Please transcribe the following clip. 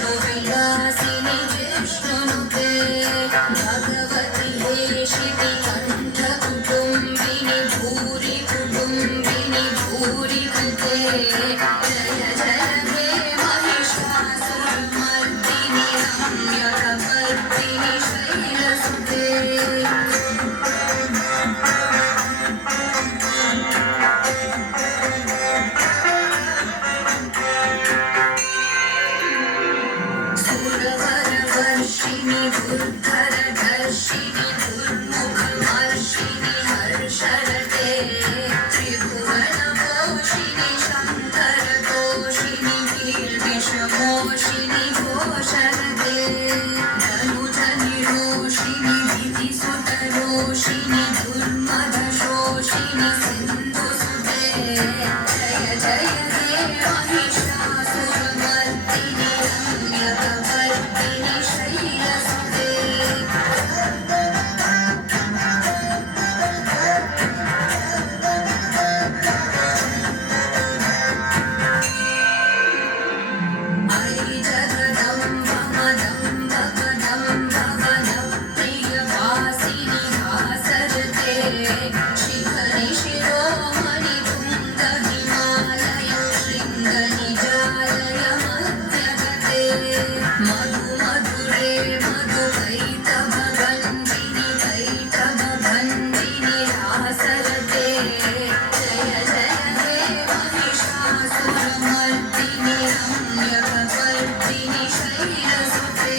विष्णुविलासिनि जिष्णुनुते भगवति हेशिति कण्ठ कुटुम्बिनि भूरि कुटुम्बिनि भूरि कृते जय जय हे महिषासुरमर्दिनि रम्यकपर्दिनि शैलसुते सुरवरवर्षिणि दुर्धरधर्षिणि दुर्मुखमर्षिणि हर्षरते त्रिभुवनपोषिणि शङ्करतोषिणि कीर्तिशमोषिणि घोषरते धनुजनिरोषिणि दितिसुतरोषिणि दुर्मदशोषिणि सिन्धुसुते जय जय हे महिषासुरमर्दिनि रम्यकपर्दिनि शैलसुते ऐ जगदम्ब मदम्ब कदम्ब वनप्रियवासिनि हासरते शिखरि शिरोमणि तुङ्ग हिमालय शृङ्गनिजालय मध्यगते मधुमधुरे मधुकैटभभञ्जिनि कैटभभञ्जिनि हासरते जय जय हे महिषासुरमर्दिनि रम्यकपर्दिनि शैलसुते